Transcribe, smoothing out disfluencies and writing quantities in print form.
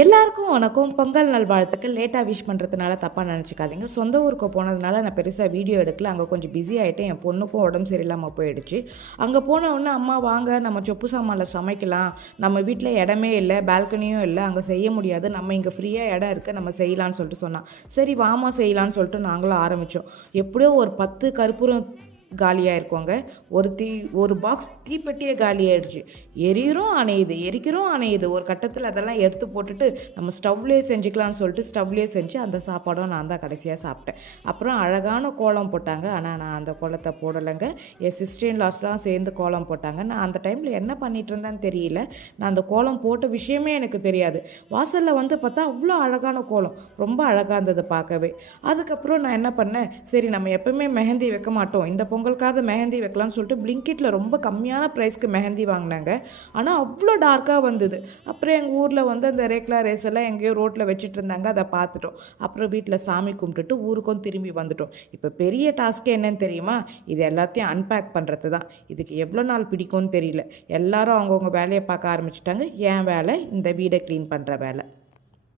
எல்லாருக்கும் வணக்கம். பொங்கல் நல்வாழ்த்துக்கள். லேட்டாக விஷ் பண்ணுறதுனால தப்பாக நினச்சிக்காதீங்க. சொந்த ஊருக்கு போனதுனால நான் பெருசாக வீடியோ எடுக்கல. அங்கே கொஞ்சம் பிஸி ஆகிட்டேன். என் பொண்ணுக்கும் உடம்பு சரியில்லாமல் போயிடுச்சு. அங்கே போன உடனே அம்மா வாங்க நம்ம சொப்பு சாமானில் சமைக்கலாம், நம்ம வீட்டில் இடமே இல்லை, பால்கனியும் இல்லை, அங்கே செய்ய முடியாது, நம்ம இங்கே ஃப்ரீயாக இடம் இருக்குது, நம்ம செய்யலான்னு சொல்லிட்டு சொன்னான். சரி வாமா செய்யலான்னு சொல்லிட்டு நாங்களும் ஆரம்பித்தோம். எப்படியோ ஒரு 10 கற்பூரம் காலியாக இருக்கோங்க. ஒரு பாக்ஸ் தீப்பெட்டியே காலியாகிடுச்சு. எரிக்கிறோம் அணையுது. ஒரு கட்டத்தில் அதெல்லாம் எடுத்து போட்டுட்டு நம்ம ஸ்டவ்லேயே செஞ்சுக்கலாம்னு சொல்லிட்டு ஸ்டவ்லேயே செஞ்சு அந்த சாப்பாடும் நான் தான் கடைசியாக சாப்பிட்டேன். அப்புறம் அழகான கோலம் போட்டாங்க. ஆனால் நான் அந்த கோலத்தை போடலைங்க. என் சிஸ்டர் லாஸ்லாம் சேர்ந்து கோலம் போட்டாங்க. நான் அந்த டைமில் என்ன பண்ணிகிட்டு இருந்தேன்னு தெரியல. நான் அந்த கோலம் போட்ட விஷயமே எனக்கு தெரியாது. வாசலில் வந்து பார்த்தா அவ்வளோ அழகான கோலம், ரொம்ப அழகாக இருந்தது பார்க்கவே. அதுக்கப்புறம் நான் என்ன பண்ணேன், சரி நம்ம எப்பவுமே மெஹந்தி வைக்க மாட்டோம், இந்த பொங்கலுக்காவது மெஹந்தி வைக்கலாம்னு சொல்லிட்டு பிளிங்கிட்டில் ரொம்ப கம்மியான ப்ரைஸ்க்கு மெஹந்தி வாங்கினாங்க. ஆனால் அவ்வளோ டார்க்காக வந்தது. அப்புறம் எங்கள் ஊரில் வந்து அந்த ரேக்லா ரேஸ் எல்லாம் எங்கேயோ ரோட்டில் வச்சுட்டு இருந்தாங்க, அதை பார்த்துட்டோம். அப்புறம் வீட்டில் சாமி கும்பிட்டுட்டு ஊருக்கும் திரும்பி வந்துட்டோம். இப்போ பெரிய டாஸ்க்கு என்னன்னு தெரியுமா, இது எல்லாத்தையும் அன்பேக் பண்ணுறது தான். இதுக்கு எவ்வளோ நாள் பிடிக்கும்னு தெரியல. எல்லாரும் அவங்கவுங்க வேலையை பார்க்க ஆரம்பிச்சிட்டாங்க. என் வேலை இந்த வீடை க்ளீன் பண்ணுற வேலை.